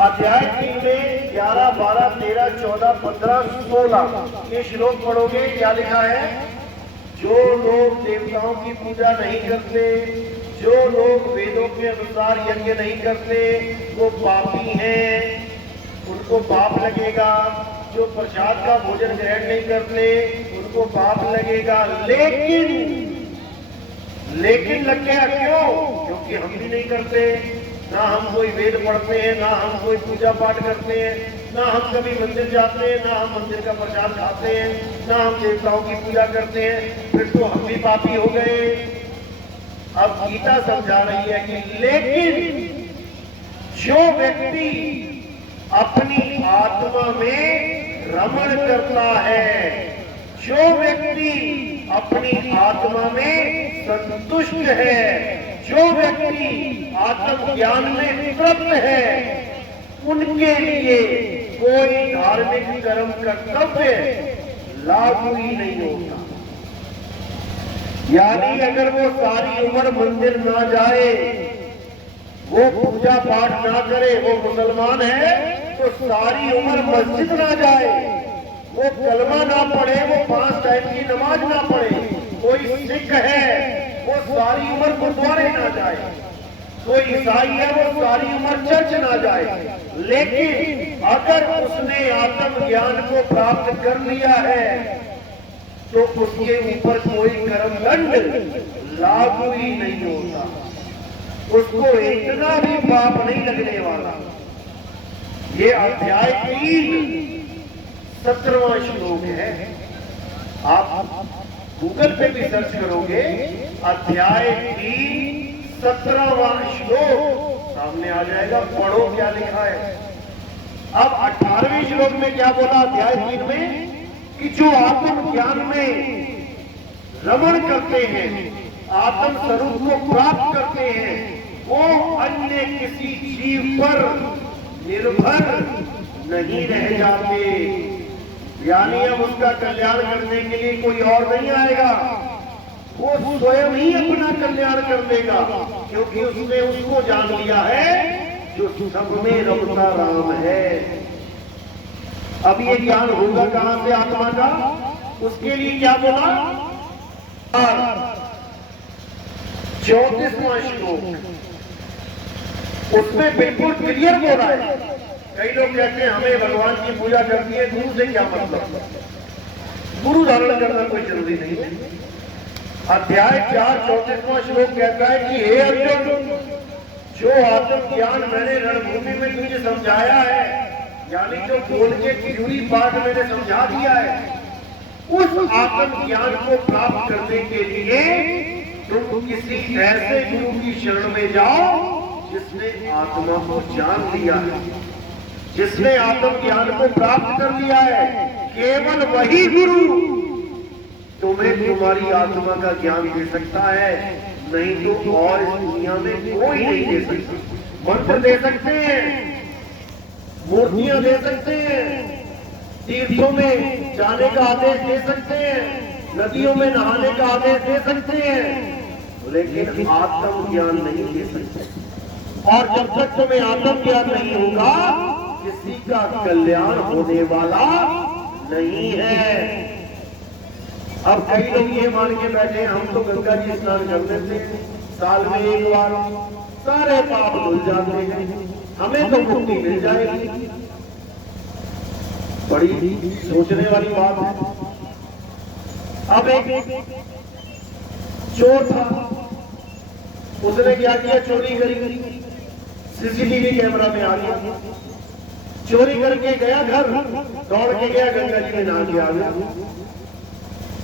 अध्याय 3 में 11, 12, 13, 14, 15, 16 ये श्लोक पढ़ोगे। क्या लिखा है? जो लोग देवताओं की पूजा नहीं करते, जो लोग वेदों के अनुसार यज्ञ नहीं करते, वो पापी हैं, उनको पाप लगेगा। जो प्रसाद का भोजन ग्रहण नहीं करते उनको पाप लगेगा। लेकिन लग गया क्यों? क्योंकि हम भी नहीं करते, ना हम कोई वेद पढ़ते हैं, ना हम कोई पूजा पाठ करते हैं, ना हम कभी मंदिर जाते हैं, ना हम मंदिर का प्रसाद खाते हैं, ना हम देवताओं की पूजा करते हैं, फिर तो हम भी पापी हो गए। अब गीता समझा रही है कि लेकिन जो व्यक्ति अपनी आत्मा में रमण करता है, जो व्यक्ति अपनी आत्मा में संतुष्ट है, जो व्यक्ति आत्म ज्ञान में तृप्त है, उनके लिए कोई धार्मिक कर्म कर्तव्य लागू ही नहीं होता। यानी अगर वो सारी उम्र मंदिर ना जाए, वो पूजा पाठ ना करे, वो मुसलमान है तो सारी उम्र मस्जिद ना जाए, वो कलमा ना पढ़े, वो 5 टाइम की नमाज ना पढ़े, कोई सिख है वो सारी उम्र गुरुद्वारे ना जाए, कोई ईसाई है वो सारी उम्र चर्च ना जाए, लेकिन अगर उसने आत्म ज्ञान को प्राप्त कर लिया है तो उसके ऊपर कोई कर्मदंड लागू ही नहीं होता, उसको इतना भी पाप नहीं लगने वाला। ये अध्याय 3 17वां श्लोक है। आप गूगल पे भी सर्च करोगे, अध्याय 3 17वां श्लोक सामने आ जाएगा। पढ़ो क्या लिखा है। अब 18वें श्लोक में क्या बोला अध्याय 3 में? कि जो आत्म ज्ञान में रमण करते हैं, आत्म स्वरूप को प्राप्त करते हैं, वो अन्य किसी जीव पर निर्भर नहीं रह जाते। यानी अब उसका कल्याण करने के लिए कोई और नहीं आएगा, वो स्वयं ही अपना कल्याण कर देगा, क्योंकि उसने उसको जान लिया है जो सब में रमता राम है। अब ये ज्ञान होगा कहां से? आत्मा का। उसके लिए क्या बोला? 34वां श्लोक, उसमें बिल्कुल क्लियर बोला है। कई लोग कहते हैं हमें भगवान की पूजा करनी है, गुरु से क्या मतलब? गुरु धारण करना कोई जरूरी नहीं है। अध्याय 4 34वां श्लोक कहता है कि हे अर्जुन, जो आत्म ज्ञान मैंने रणभूमि में तुझे समझाया है, यानी जो बोल के पूरी बात मैंने समझा दिया है, उस आत्म ज्ञान को प्राप्त करने के लिए तुम किसी ऐसे गुरु की शरण में जाओ जिसने आत्मा को जान लिया है, जिसने आत्म ज्ञान को प्राप्त कर लिया है। केवल वही गुरु तुम्हें तुम्हारी आत्मा का ज्ञान दे सकता है। नहीं तो और इस दुनिया में कोई नहीं दे सकता। मंत्र दे सकते हैं, मूर्तियां दे सकते हैं, तीर्थों में जाने का आदेश दे सकते हैं, नदियों में नहाने का आदेश दे सकते हैं, लेकिन आत्म ज्ञान नहीं दे सकते। और जब तक तुम्हें आत्म ज्ञान नहीं होगा, किसी का कल्याण होने वाला नहीं है। अब कई लोग ये मान के बैठे, हम तो गंगा जी स्नान कर लेते हैं साल में एक बार, सारे पाप धुल जाते हैं, हमें तो मुक्ति मिल जाएगी। बड़ी सोचने वाली बात है। अब एक चोर था, उसने क्या किया, चोरी करी, सीसीटीवी कैमरा में आ गया, चोरी करके गया घर, दौड़ के गया गंगा जी में नहा के आ गया।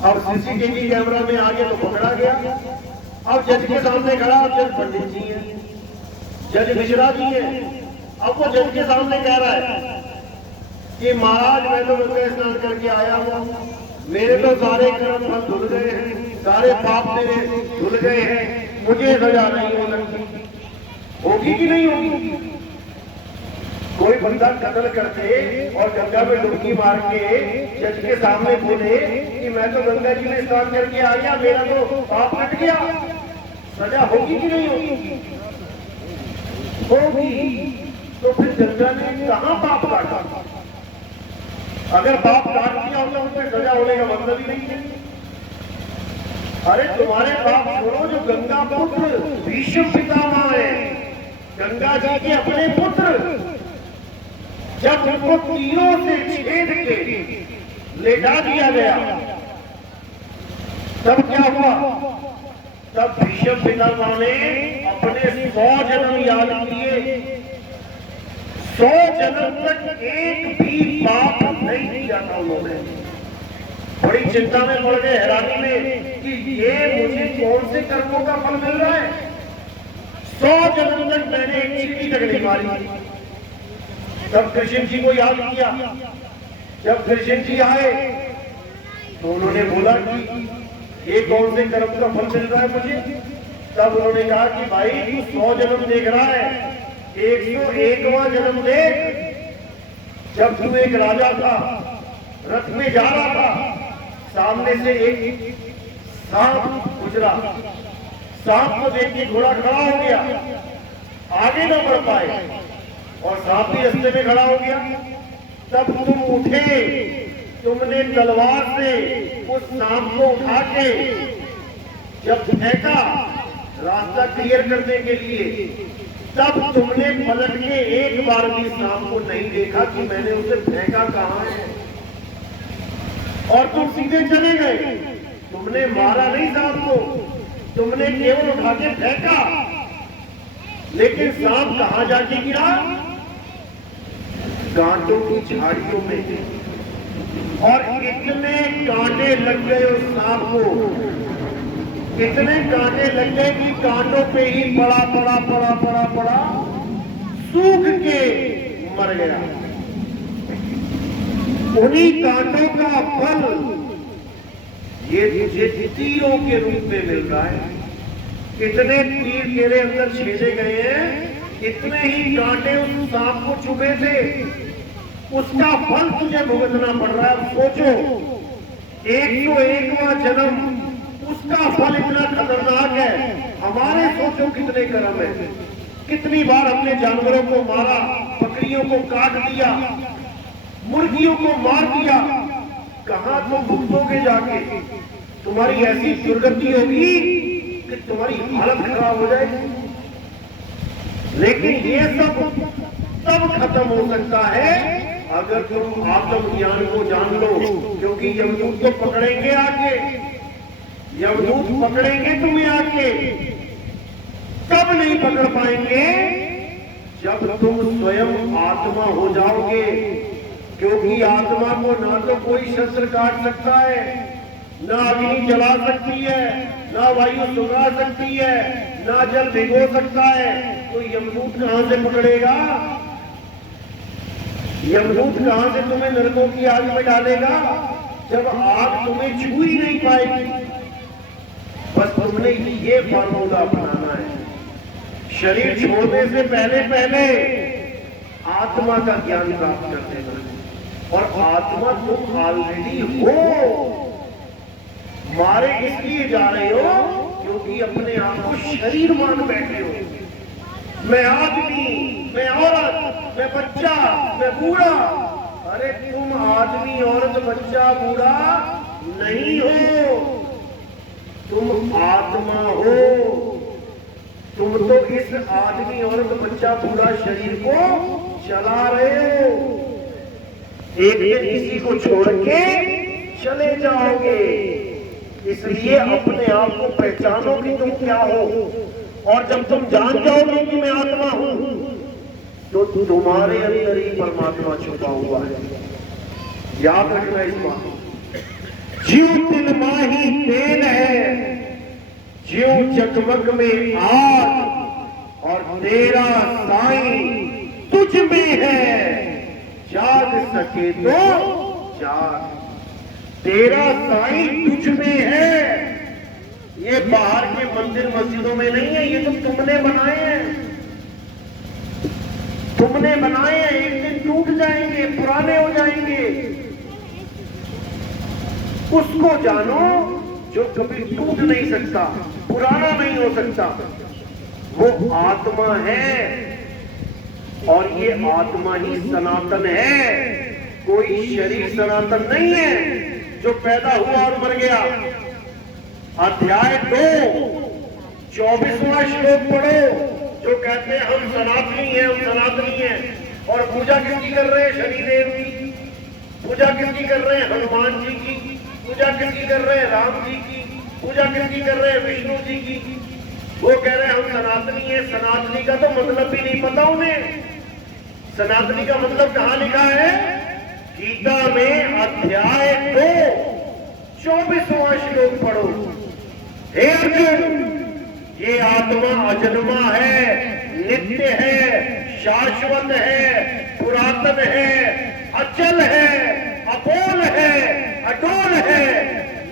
अब सीसीटीवी कैमरा में आ गया तो पकड़ा गया। अब जज के सामने खड़ा, अब जज पंडित जी है, जज मिश्रा जी है। अब वो जज के सामने कह रहा है कि महाराज मैं तो गंगा स्नान करके आया हूँ, मेरे तो सारे कर्म फल धुल गए हैं, सारे पाप मेरे धुल गए हैं, मुझे सजा नहीं हो सकती। होगी कि नहीं होगी? कोई बंदा कत्ल करके और गंगा में डुबकी मार के जज के सामने बोले कि मैं तो गंगा जी में स्नान करके आ गया, मेरा तो पाप हट गया, सजा होगी कि नहीं होगी? होगी। तो फिर गंगा ने कहां पाप काटा? अगर पाप काट दिया होगा उसमें सजा होने का मतलब ही नहीं है। अरे तुम्हारे पाप छोड़ो, जो गंगा पुत्र भीष्म पितामह है, गंगा जी के अपने पुत्र, जब उनको तीरों से छेद के लेटा दिया गया, तब क्या हुआ? तब भीष्म पितामह ने अपने 100 जन्म याद किए, 100 जन्म तक एक भी पाप नहीं किया था उन्होंने। बड़ी चिंता में पड़ गए, हैरानी में कि ये मुझे कौन से कर्मों का फल मिल रहा है। 100 जन्म तक मैंने एक चींटी तक नहीं मारी। तब कृष्ण जी को याद किया। जब कृष्ण जी आए तो उन्होंने बोला कि ये कौन से कर्म का फल मिल रहा है मुझे। तब उन्होंने कहा कि भाई तू 100 जन्म देख रहा है, 101वां जन्म देख। जब तू एक राजा था, रथ में जा रहा था, सामने से एक सांप गुजरा, सांप को देख के घोड़ा खड़ा हो गया, आगे न बढ़ पाए और सांप भी रास्ते में खड़ा हो गया। तब तुम उठे, तुमने तलवार से उस सांप को उठा के जब फेंका रास्ता क्लियर करने के लिए, तब तुमने पलट के एक बार भी सांप को नहीं देखा कि मैंने उसे फेंका कहां है, और तुम सीधे चले गए। तुमने मारा नहीं सांप को, तुमने केवल उठा के फेंका। लेकिन सांप कहां जाके गिरा? कांटों की झाड़ियों में। और इतने कांटे लग गए उस सांप को, इतने कांटे लग गए कि कांटों पे ही पड़ा पड़ा पड़ा पड़ा पड़ा सूख के मर गया। उन्हीं कांटों का फल ये तुझे तीरों के रूप में मिल रहा है। इतने तीर तेरे अंदर छेदे गए हैं, इतने ही कांटे उस सांप को चुभे थे, उसका फल तुझे भुगतना पड़ रहा है। सोचो, 101वां जन्म, उसका फल इतना खतरनाक है। हमारे सोचो कितने कर्म है, कितनी बार हमने जानवरों को मारा, बकरियों को काट दिया, मुर्गियों को मार दिया। कहां तुम भुगतोगे जाके? तुम्हारी ऐसी दुर्गति होगी कि तुम्हारी हालत खराब हो जाएगी। लेकिन ये सब तब खत्म हो सकता है अगर तुम आत्म ज्ञान को जान लो, क्योंकि यमदूत तो पकड़ेंगे आके, यमदूत पकड़ेंगे तुम्हें आके। कब नहीं पकड़ पाएंगे? जब तुम स्वयं आत्मा हो जाओगे, क्योंकि आत्मा को ना तो कोई शस्त्र काट सकता है, ना अग्नि जला सकती है, ना वायु सुखा सकती है, ना जल भिगो सकता है। तो यमदूत कहां से पकड़ेगा? यमदूत कहां से तुम्हें नरकों की आग में डालेगा, जब आग तुम्हें छू ही नहीं पाएगी। बस तुमने ये फार्मूला अपनाना है। शरीर छोड़ने से पहले पहले आत्मा का ज्ञान प्राप्त कर देना है। और आत्मा तुम ऑलरेडी हो। मारे इसलिए जा रहे हो क्योंकि अपने आप को शरीर मान बैठे हो। मैं आदमी, मैं औरत, मैं बच्चा, मैं बूढ़ा। अरे तुम आदमी, औरत, बच्चा, बूढ़ा नहीं हो, तुम आत्मा हो। तुम तो इस आदमी, औरत, बच्चा, बूढ़ा शरीर को चला रहे हो। एक दिन इसी को छोड़ के चले जाओगे। इसलिए अपने आप को पहचानो कि तुम क्या हो। और जब तुम जान जाओगे कि मैं आत्मा हूं, तो तुम्हारे अंदर ही परमात्मा छुपा हुआ है। याद रखना इस बात। जीव तिल माही तेल है, जीव चकमक में आग, और तेरा साईं तुझ में है। जाग सके तो जाग, तेरा साईं तुझ में है। ये बाहर के मंदिर मस्जिदों में नहीं है, ये तो तुमने बनाए हैं। तुमने बनाए हैं, एक दिन टूट जाएंगे, पुराने हो जाएंगे। उसको जानो जो कभी टूट नहीं सकता, पुराना नहीं हो सकता। वो आत्मा है और ये आत्मा ही सनातन है। कोई शरीर सनातन नहीं है जो पैदा हुआ और मर गया। अध्याय 2 24वां श्लोक पढ़ो, जो कहते हैं हम सनातनी हैं, हम सनातनी हैं। और पूजा किसकी कर रहे हैं? शनिदेव की। पूजा किसकी कर रहे हैं? हनुमान जी की। पूजा किसकी कर रहे हैं? राम जी की। पूजा किसकी कर रहे हैं? विष्णु जी की। वो कह रहे हैं हम सनातनी हैं। सनातनी का तो मतलब भी नहीं पता उन्हें। सनातनी का मतलब कहां लिखा है? गीता में अध्याय 2 24वां श्लोक पढ़ो। हे अर्जुन, ये आत्मा अजन्मा है, नित्य है, शाश्वत है, पुरातन है, अचल है, अपोल है, अटोल है।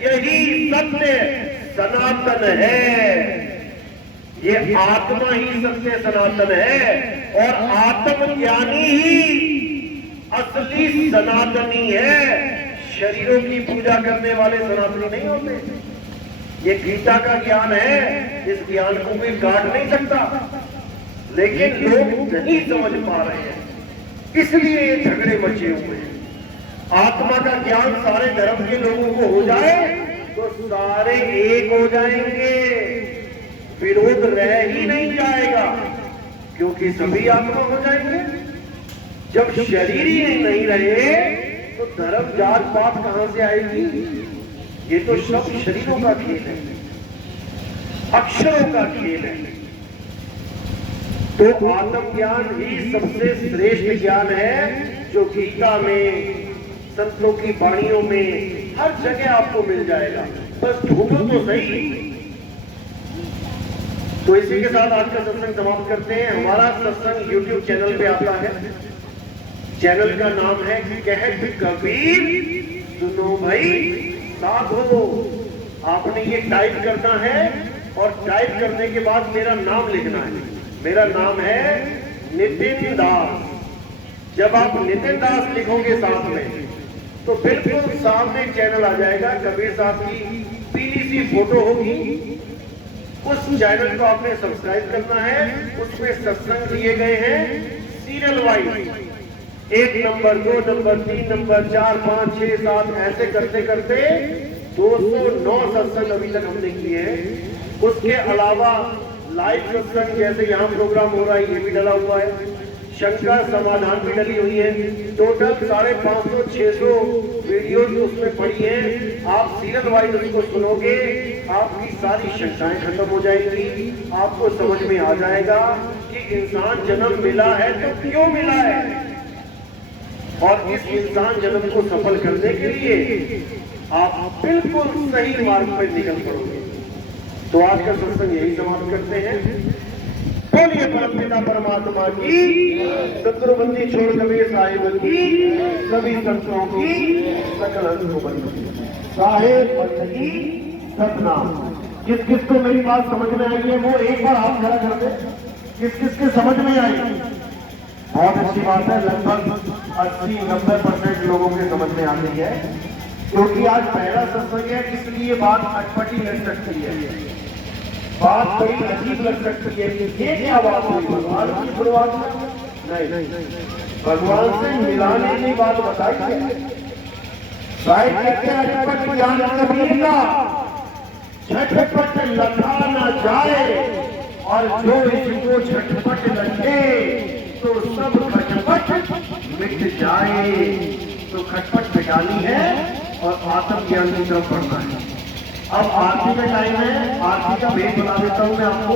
यही सत्य सनातन है। ये आत्मा ही सत्य सनातन है। और आत्मज्ञानी ही असली सनातनी है। शरीरों की पूजा करने वाले सनातनी नहीं होते। ये गीता का ज्ञान है, इस ज्ञान को कोई काट नहीं सकता। लेकिन लोग नहीं समझ पा रहे हैं, इसलिए ये झगड़े मचे हुए हैं। आत्मा का ज्ञान सारे धर्म के लोगों को हो जाए तो सारे एक हो जाएंगे, विरोध रह ही नहीं जाएगा, क्योंकि सभी आत्मा हो जाएंगे। जब शरीर ही नहीं रहे तो धर्म जात पात कहां से आएगी? ये तो सब शरीरों का खेल है, अक्षरों का खेल है। तो आत्मज्ञान ही सबसे श्रेष्ठ ज्ञान है, जो गीता में, संतों की वाणियों में हर जगह आपको मिल जाएगा। बस ढूंढो तो सही। तो इसी के साथ आज का सत्संग समाप्त करते हैं। हमारा सत्संग YouTube चैनल पे आता है। चैनल का नाम है कहत कबीर सुनो भाई साधो। आपने ये टाइप करना है और टाइप करने के बाद मेरा नाम लिखना है। मेरा नाम है नितिन दास। जब आप नितिन दास लिखोगे साथ में, तो बिल्कुल सामने चैनल आ जाएगा। कबीर साहब की पीली सी फोटो होगी। उस चैनल को आपने सब्सक्राइब करना है। उसमें सत्संग दिए गए हैं serial wise, 1 number, 2 number, 3 number, 4, 5, 6, 7 ऐसे करते करते 209 सत्संग अभी तक हमने किए हैं। उसके अलावा लाइव सत्संग, जैसे यहाँ प्रोग्राम हो रहा है, ये भी डला हुआ है। शंकर समाधान भी डली हुई है। टोटल 550-600 वीडियोस उसमें पड़ी हैं। आप सीरियल वाइज उसको सुनोगे, आपकी सारी शंकाएं खत्म हो जाएंगी। आपको समझ में आ जाएगा कि इंसान जन्म मिला है तो क्यों मिला है, और इस इंसान जन्म को सफल करने के लिए आप बिल्कुल सही मार्ग पर निकल पड़ोगे। तो आज का सत्संग यही समाप्त करते हैं। बोलिए परमपिता परमात्मा की, सतगुरुबंदी छोड़ कबीर साहिब की, सभी संतों की, सकल अंशों बंदी साहेब की सतनाम। किस किस को मेरी बात समझ में आई है वो एक बार हाथ खड़ा कर दे। किस किस के समझ में आई? बहुत अच्छी बात है, लगभग 80-90% लोगों के समझ में आती है, क्योंकि आज पहला सत्संग है, इसलिए बात अटपटी लग सकती है, बात बड़ी अजीब लग सकती है। ये क्या बात हुई भगवान की शुरुआत में? नहीं, भगवान से मिलाने की बात बताई है। साहिब कहते हैं अटपट ज्ञान कबीर का झटपट लखा न जाए, और जो इसको झटपट लगे तो सब खटपट मिट जाए। तो खटपट मिटानी है और आत्मज्ञान की तरफ बढ़ना है। अब आरती का टाइम है, आरती का भेद बता देता हूं मैं आपको।